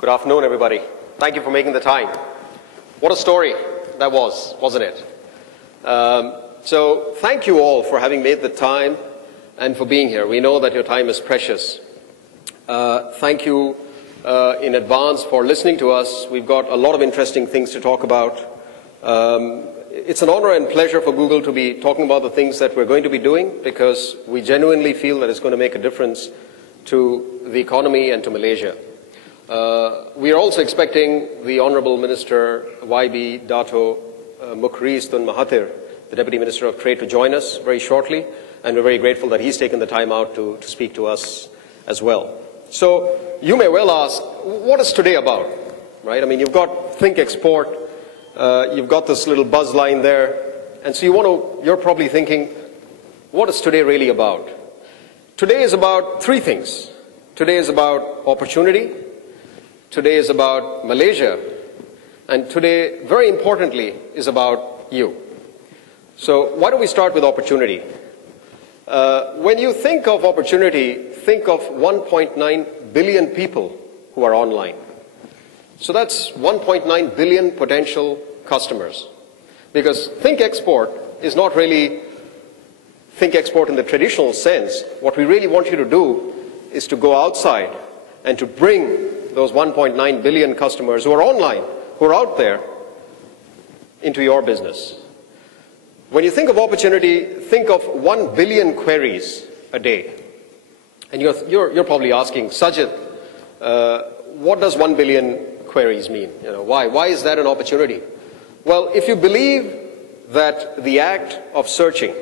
Good afternoon, everybody. Thank you for making the time. What a story that was, wasn't it? So thank you all for having made the time and for being here. We know that your time is precious. Thank you in advance for listening to us. We've got a lot of interesting things to talk about. It's an honor and pleasure for Google to be talking about the things that we're going to be doing, because we genuinely feel that it's going to make a difference to the economy and to Malaysia. We are also expecting the Honourable Minister YB Dato Mukhriz Tun Mahathir, the Deputy Minister of Trade, to join us very shortly, and we're very grateful that he's taken the time out to speak to us as well. So you may well ask, what is today about? Right? I mean, you've got Think Export, you've got this little buzz line there, and so you're probably thinking, what is today really about? Today is about three things. Today is about opportunity, today is about Malaysia, and today, very importantly, is about you. So why don't we start with opportunity? When you think of opportunity, think of 1.9 billion people who are online. So that's 1.9 billion potential customers. Because Think Export is not really Think Export in the traditional sense. What we really want you to do is to go outside and to bring those 1.9 billion customers who are online, who are out there, into your business. When you think of opportunity, think of 1 billion queries a day. And you're probably asking, Sajith, what does 1 billion queries mean? Why is that an opportunity? Well, if you believe that the act of searching,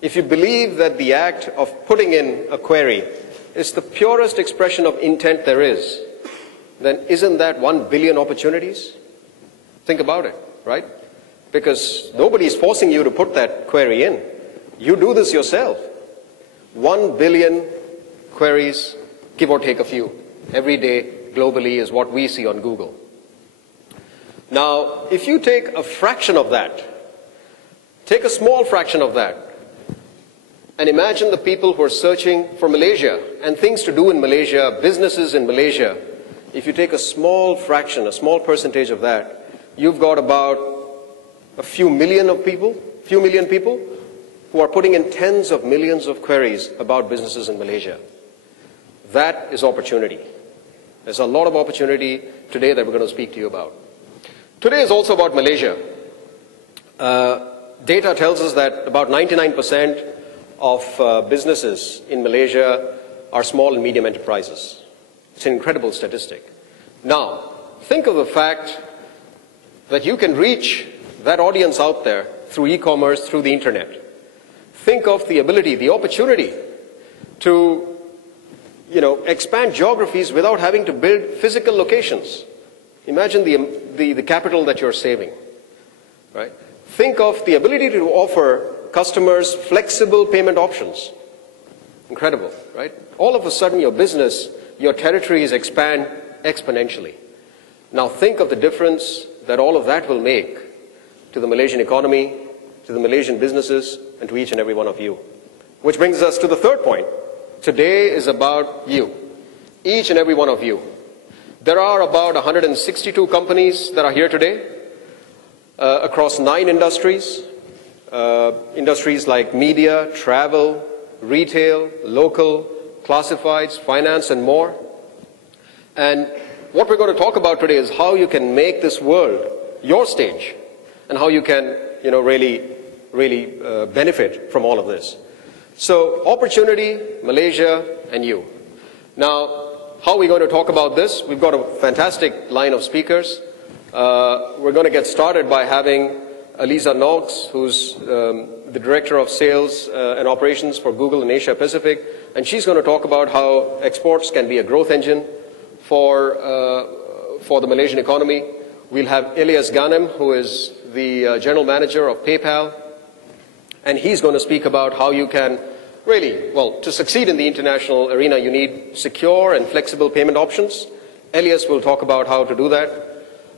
if you believe that the act of putting in a query is the purest expression of intent there is, then isn't that 1 billion opportunities? Think about it, right? Because nobody is forcing you to put that query in. You do this yourself. 1 billion queries, give or take a few, every day globally is what we see on Google. Now, if you take a fraction of that, take a small fraction of that, and imagine the people who are searching for Malaysia and things to do in Malaysia, businesses in Malaysia. If you take a small fraction, a small percentage of that, you've got about a few million people who are putting in tens of millions of queries about businesses in Malaysia. That is opportunity. There's a lot of opportunity today that we're going to speak to you about. Today is also about Malaysia. Data tells us that about 99% of businesses in Malaysia are small and medium enterprises. It's an incredible statistic. Now, think of the fact that you can reach that audience out there through e-commerce, through the internet. Think of the ability, the opportunity to expand geographies without having to build physical locations. Imagine the capital that you're saving, right? Think of the ability to offer customers flexible payment options. Incredible, right? All of a sudden your business, your territories expand exponentially. Now think of the difference that all of that will make to the Malaysian economy, to the Malaysian businesses, and to each and every one of you. Which brings us to the third point. Today is about you, each and every one of you. There are about 162 companies that are here today across 9 industries. Industries like media, travel, retail, local, classifieds, finance, and more. And what we're going to talk about today is how you can make this world your stage, and how you can, really benefit from all of this. So, opportunity, Malaysia, and you. Now, how are we going to talk about this? We've got a fantastic line of speakers. We're going to get started by having Aliza Knox, who's the Director of Sales and Operations for Google in Asia Pacific, and she's going to talk about how exports can be a growth engine for the Malaysian economy. We'll have Elias Ghanem, who is the General Manager of PayPal, and he's going to speak about how you can really, to succeed in the international arena, you need secure and flexible payment options. Elias will talk about how to do that.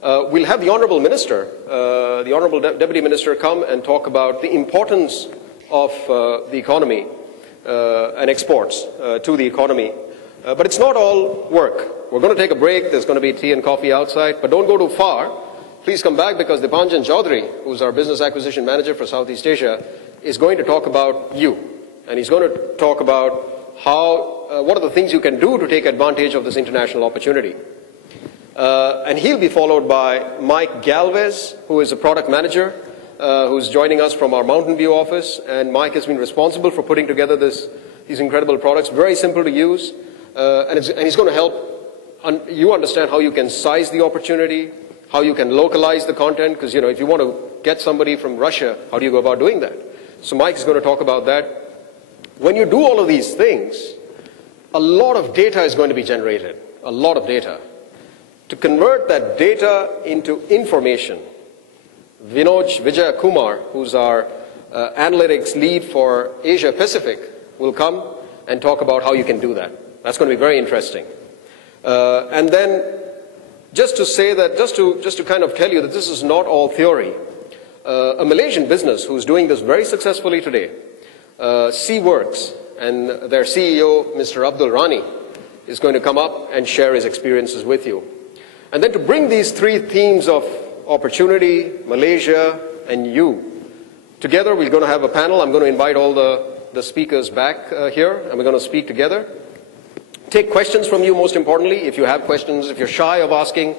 We'll have the Honourable Minister, the Honourable Deputy Minister, come and talk about the importance of the economy and exports to the economy. But it's not all work. We're going to take a break. There's going to be tea and coffee outside, but don't go too far. Please come back because Dipanjan Chaudhary, who's our business acquisition manager for Southeast Asia, is going to talk about you. And he's going to talk about what are the things you can do to take advantage of this international opportunity. And he'll be followed by Mike Galvez, who is a product manager, who's joining us from our Mountain View office. And Mike has been responsible for putting together these incredible products, very simple to use. And he's going to help you understand how you can size the opportunity, how you can localize the content, because if you want to get somebody from Russia, how do you go about doing that? So Mike is going to talk about that. When you do all of these things, a lot of data is going to be generated, a lot of data. To convert that data into information, Vinoj Vijay Kumar, who's our analytics lead for Asia Pacific, will come and talk about how you can do that. That's going to be very interesting. And then just to say that, just to kind of tell you that this is not all theory. A Malaysian business who's doing this very successfully today, C-Works, and their CEO, Mr. Abdul Rani, is going to come up and share his experiences with you. And then to bring these three themes of opportunity, Malaysia, and you together, we're going to have a panel. I'm going to invite all the speakers back here, and we're going to speak together. Take questions from you, most importantly. If you have questions, if you're shy of asking,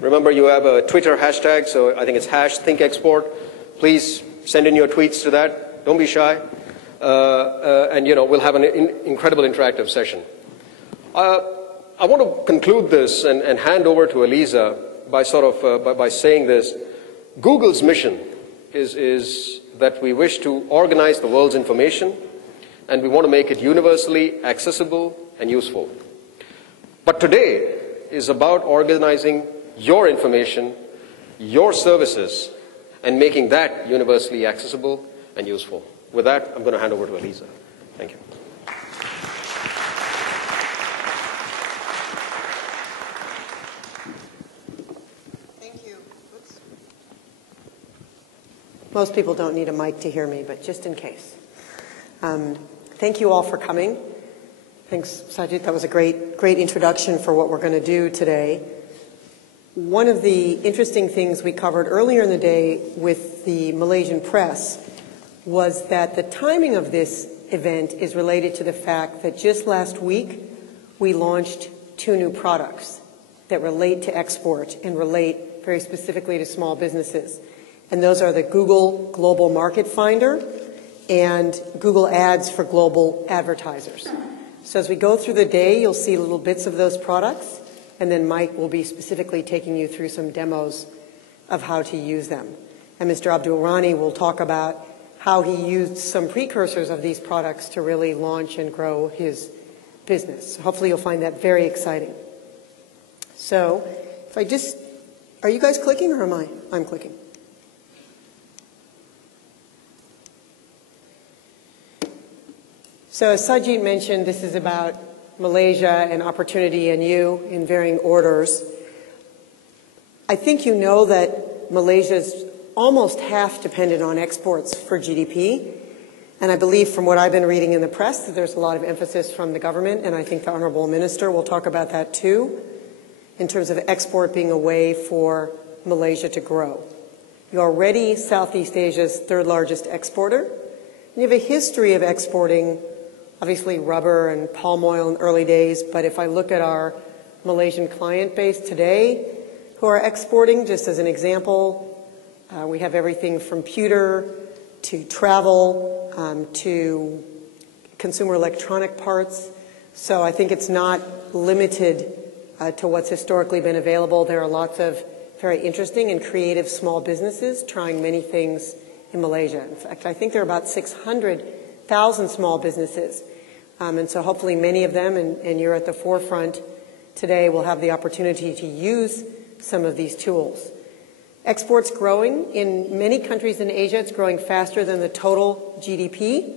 remember you have a Twitter hashtag, so I think it's #ThinkExport. Please send in your tweets to that. Don't be shy. And we'll have an incredible interactive session. I want to conclude this and hand over to Aliza by saying this. Google's mission is that we wish to organize the world's information, and we want to make it universally accessible and useful. But today is about organizing your information, your services, and making that universally accessible and useful. With that, I'm going to hand over to Aliza. Thank you. Thank you. Oops. Most people don't need a mic to hear me, but just in case. Thank you all for coming. Thanks, Sajith. That was a great introduction for what we're going to do today. One of the interesting things we covered earlier in the day with the Malaysian press was that the timing of this event is related to the fact that just last week we launched 2 new products that relate to export and relate very specifically to small businesses. And those are the Google Global Market Finder and Google Ads for global advertisers. So as we go through the day, you'll see little bits of those products, and then Mike will be specifically taking you through some demos of how to use them. And Mr. Abdul Rani will talk about how he used some precursors of these products to really launch and grow his business. Hopefully you'll find that very exciting. So are you guys clicking or am I? I'm clicking. So as Sajith mentioned, this is about Malaysia and opportunity and you in varying orders. I think you know that Malaysia's almost half dependent on exports for GDP. And I believe from what I've been reading in the press that there's a lot of emphasis from the government, and I think the Honorable Minister will talk about that too, in terms of export being a way for Malaysia to grow. You're already Southeast Asia's 3rd largest exporter. And you have a history of exporting obviously rubber and palm oil in early days, but if I look at our Malaysian client base today who are exporting, just as an example, we have everything from pewter to travel to consumer electronic parts. So I think it's not limited to what's historically been available. There are lots of very interesting and creative small businesses trying many things in Malaysia. In fact, I think there are about 600,000 small businesses. And so hopefully many of them, and you're at the forefront today, will have the opportunity to use some of these tools. Export's growing. In many countries in Asia, it's growing faster than the total GDP.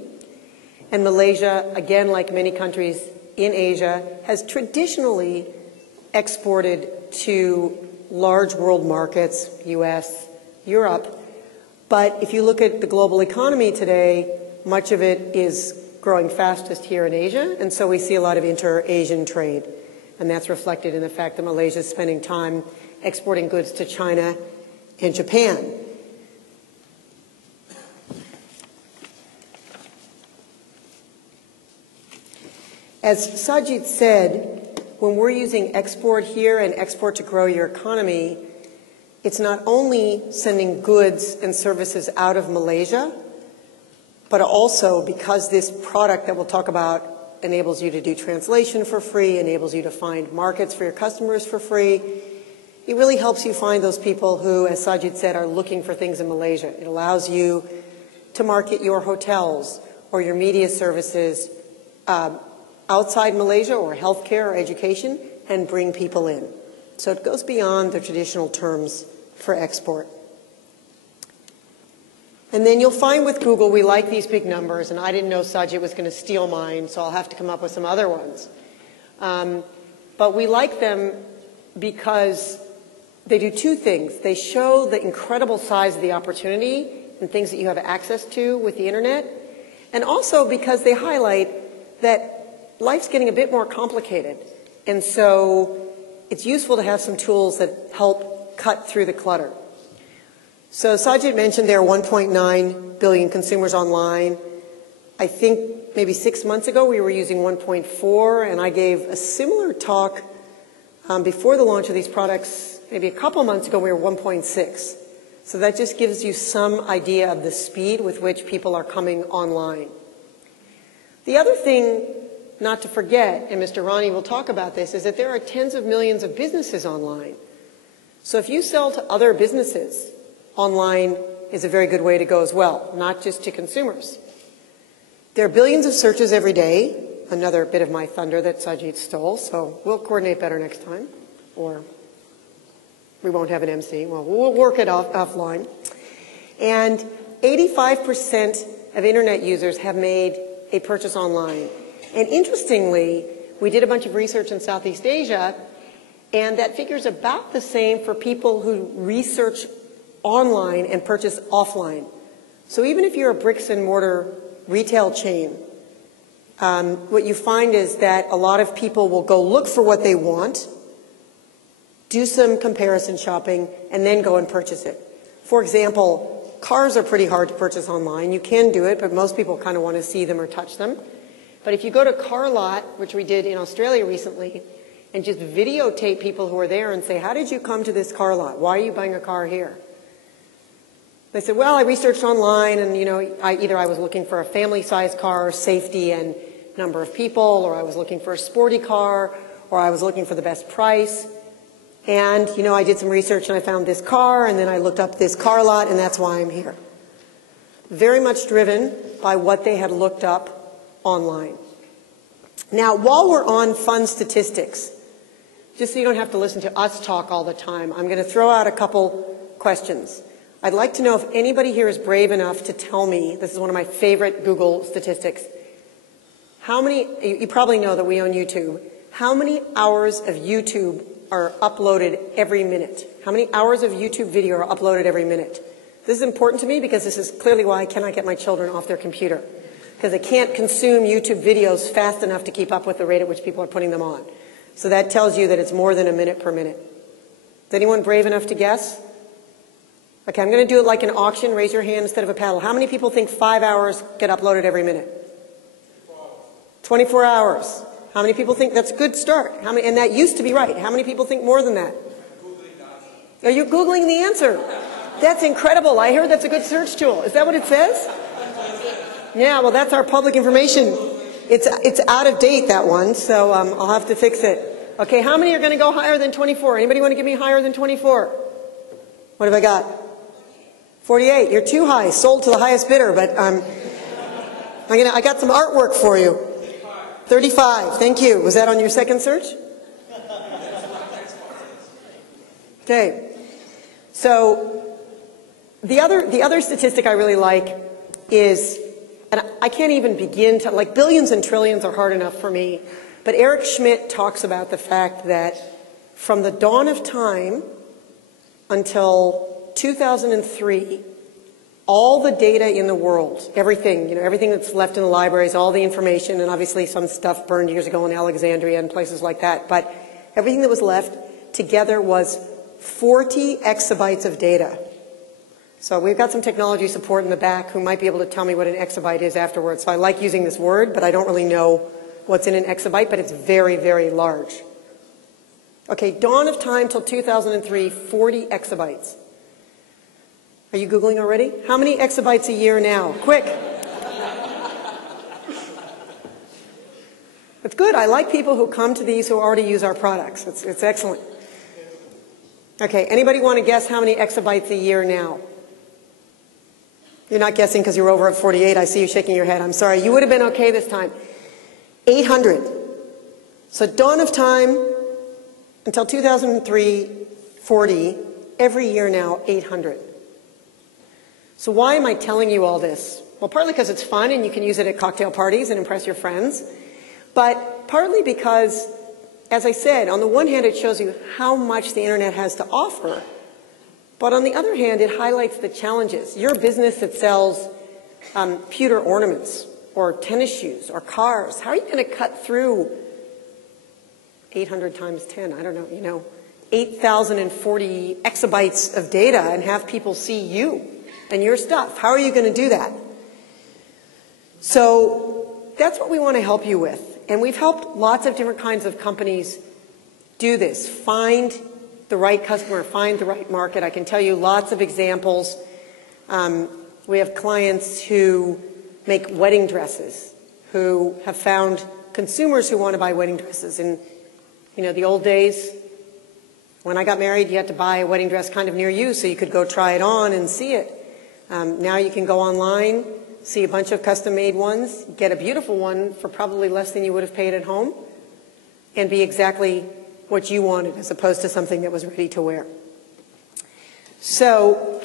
And Malaysia, again, like many countries in Asia, has traditionally exported to large world markets, US, Europe. But if you look at the global economy today, much of it is growing fastest here in Asia, and so we see a lot of inter-Asian trade. And that's reflected in the fact that Malaysia is spending time exporting goods to China and Japan. As Sajith said, when we're using export here and export to grow your economy, it's not only sending goods and services out of Malaysia, but also because this product that we'll talk about enables you to do translation for free, enables you to find markets for your customers for free, it really helps you find those people who, as Sajith said, are looking for things in Malaysia. It allows you to market your hotels or your media services outside Malaysia, or healthcare or education, and bring people in. So it goes beyond the traditional terms for export. And then you'll find with Google, we like these big numbers, and I didn't know Sajith was going to steal mine, so I'll have to come up with some other ones. But we like them because they do two things. They show the incredible size of the opportunity and things that you have access to with the internet, and also because they highlight that life's getting a bit more complicated, and so it's useful to have some tools that help cut through the clutter. So Sajith mentioned there are 1.9 billion consumers online. I think maybe 6 months ago we were using 1.4, and I gave a similar talk before the launch of these products. Maybe a couple months ago we were 1.6. So that just gives you some idea of the speed with which people are coming online. The other thing not to forget, and Mr. Rani will talk about this, is that there are tens of millions of businesses online. So if you sell to other businesses, online is a very good way to go as well, not just to consumers. There are billions of searches every day, another bit of my thunder that Sajith stole, so we'll coordinate better next time, or we won't have an MC. Well, we'll work it offline. And 85% of internet users have made a purchase online. And interestingly, we did a bunch of research in Southeast Asia, and that figure's about the same for people who research online and purchase offline. So even if you're a bricks and mortar retail chain, what you find is that a lot of people will go look for what they want, do some comparison shopping, and then go and purchase it. For example, cars are pretty hard to purchase online. You can do it, but most people kind of want to see them or touch them. But if you go to Car Lot, which we did in Australia recently, and just videotape people who are there and say, how did you come to this car lot? Why are you buying a car here? They said, well, I researched online, and either I was looking for a family-sized car, safety and number of people, or I was looking for a sporty car, or I was looking for the best price. And, I did some research and I found this car, and then I looked up this car lot, and that's why I'm here. Very much driven by what they had looked up online. Now, while we're on fun statistics, just so you don't have to listen to us talk all the time, I'm going to throw out a couple questions. I'd like to know if anybody here is brave enough to tell me, this is one of my favorite Google statistics, how many, you probably know that we own YouTube, how many hours of YouTube are uploaded every minute? How many hours of YouTube video are uploaded every minute? This is important to me because this is clearly why I cannot get my children off their computer, because they can't consume YouTube videos fast enough to keep up with the rate at which people are putting them on. So that tells you that it's more than a minute per minute. Is anyone brave enough to guess? Okay, I'm going to do it like an auction. Raise your hand instead of a paddle. How many people think 5 hours get uploaded every minute? 24 hours. How many people think that's a good start? How many, and that used to be right. How many people think more than that? Are you Googling the answer? That's incredible. I heard that's a good search tool. Is that what it says? Yeah, well, that's our public information. It's out of date, that one, so I'll have to fix it. Okay, how many are going to go higher than 24? Anybody want to give me higher than 24? What have I got? 48. You're too high. Sold to the highest bidder, but I got some artwork for you. 35. Thank you. Was that on your second search? Okay. So the other statistic I really like is, and I can't even begin to, like, billions and trillions are hard enough for me, but Eric Schmidt talks about the fact that from the dawn of time until 2003, all the data in the world, everything, everything that's left in the libraries, all the information, and obviously some stuff burned years ago in Alexandria and places like that, but everything that was left together was 40 exabytes of data. So we've got some technology support in the back who might be able to tell me what an exabyte is afterwards. So I like using this word, but I don't really know what's in an exabyte, but it's very, very large. Okay, dawn of time till 2003, 40 exabytes. Are you Googling already? How many exabytes a year now? Quick. It's good. I like people who come to these who already use our products. It's excellent. Okay, anybody want to guess how many exabytes a year now? You're not guessing because you're over at 48. I see you shaking your head. I'm sorry. You would have been okay this time. 800. So dawn of time until 2003, 40. Every year now, 800. So why am I telling you all this? Well, partly because it's fun and you can use it at cocktail parties and impress your friends. But partly because, as I said, on the one hand, it shows you how much the internet has to offer. But on the other hand, it highlights the challenges. You're a business that sells pewter ornaments or tennis shoes or cars. How are you going to cut through 800 times 10? I don't know, 8,040 exabytes of data and have people see you and your stuff. How are you going to do that? So that's what we want to help you with. And we've helped lots of different kinds of companies do this. Find the right customer, find the right market. I can tell you lots of examples. We have clients who make wedding dresses, who have found consumers who want to buy wedding dresses. In the old days, when I got married, you had to buy a wedding dress kind of near you so you could go try it on and see it. Now you can go online, see a bunch of custom-made ones, get a beautiful one for probably less than you would have paid at home, and be exactly what you wanted as opposed to something that was ready to wear. So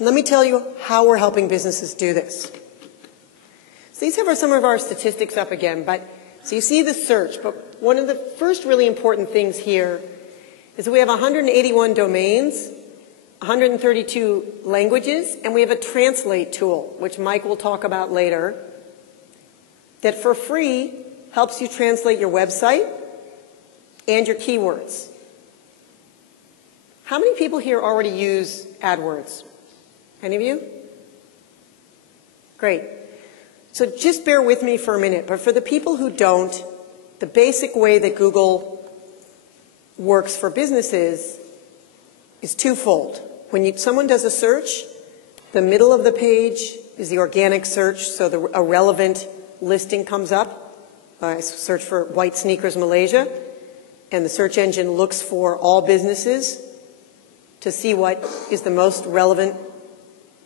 let me tell you how we're helping businesses do this. So these are some of our statistics up again, so you see the search, but one of the first really important things here is that we have 181 domains, 132 languages, and we have a translate tool, which Mike will talk about later, that for free helps you translate your website and your keywords. How many people here already use AdWords? Any of you? Great. So just bear with me for a minute, but for the people who don't, the basic way that Google works for businesses is twofold. When someone does a search, the middle of the page is the organic search, so a relevant listing comes up. I search for white sneakers Malaysia, and the search engine looks for all businesses to see what is the most relevant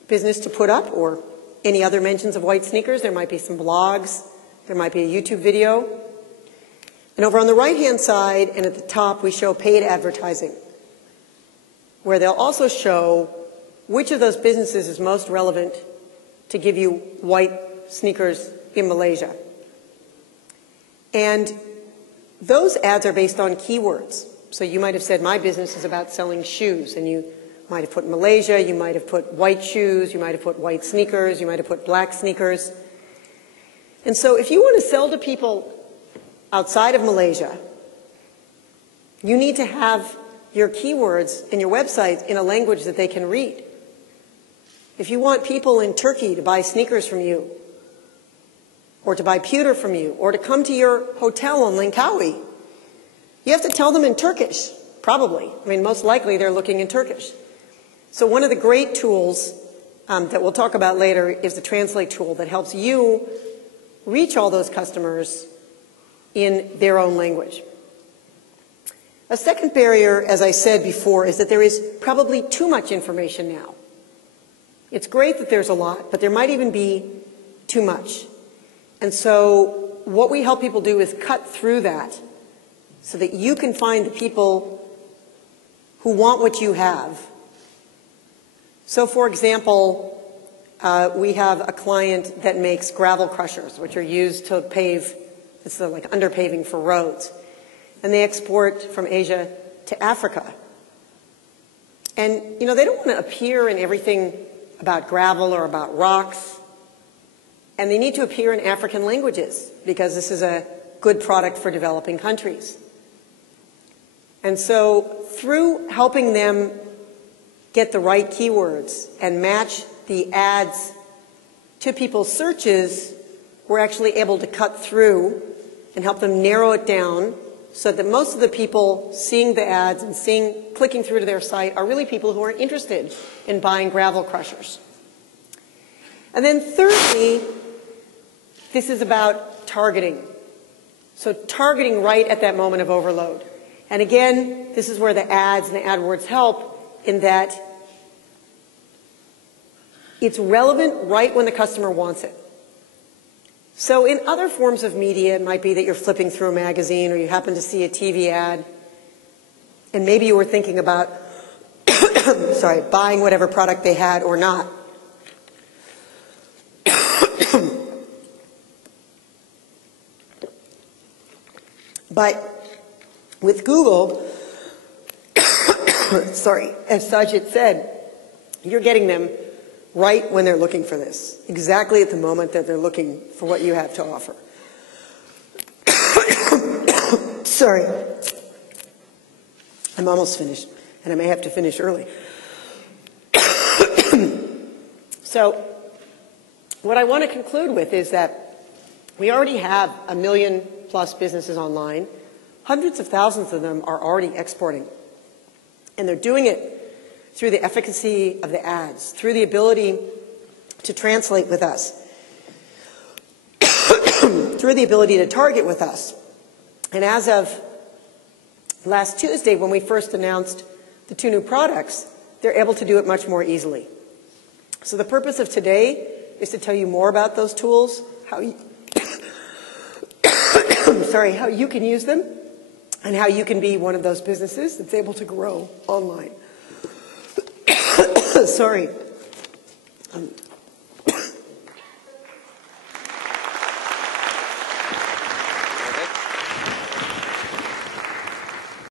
business to put up, or any other mentions of white sneakers. There might be some blogs, there might be a YouTube video. And over on the right-hand side and at the top, we show paid advertising, where they'll also show which of those businesses is most relevant to give you white sneakers in Malaysia. And those ads are based on keywords. So you might have said, my business is about selling shoes, and you might have put Malaysia, you might have put white shoes, you might have put white sneakers, you might have put black sneakers. And so if you want to sell to people outside of Malaysia, you need to have your keywords and your website in a language that they can read. If you want people in Turkey to buy sneakers from you, or to buy pewter from you, or to come to your hotel on Langkawi, you have to tell them in Turkish, probably. I mean, most likely they're looking in Turkish. So one of the great tools that we'll talk about later is the Translate tool that helps you reach all those customers in their own language. A second barrier, as I said before, is that there is probably too much information now. It's great that there's a lot, but there might even be too much. And so what we help people do is cut through that so that you can find the people who want what you have. So for example, we have a client that makes gravel crushers, which are used to pave, it's like underpaving for roads. And they export from Asia to Africa. And, they don't want to appear in everything about gravel or about rocks. And they need to appear in African languages because this is a good product for developing countries. And so through helping them get the right keywords and match the ads to people's searches, we're actually able to cut through and help them narrow it down so that most of the people seeing the ads and clicking through to their site are really people who are interested in buying gravel crushers. And then thirdly, this is about targeting. So targeting right at that moment of overload. And again, this is where the ads and the AdWords help in that it's relevant right when the customer wants it. So in other forms of media, it might be that you're flipping through a magazine or you happen to see a TV ad, and maybe you were thinking about buying whatever product they had or not. But with Google, as Sajith said, you're getting them right when they're looking for this, exactly at the moment that they're looking for what you have to offer. Sorry. I'm almost finished, and I may have to finish early. So what I want to conclude with is that we already have 1 million plus businesses online. Hundreds of thousands of them are already exporting. And they're doing it through the efficacy of the ads, through the ability to translate with us, through the ability to target with us. And as of last Tuesday, when we first announced the 2 new products, they're able to do it much more easily. So the purpose of today is to tell you more about those tools, how you, how you can use them, and how you can be one of those businesses that's able to grow online. Sorry.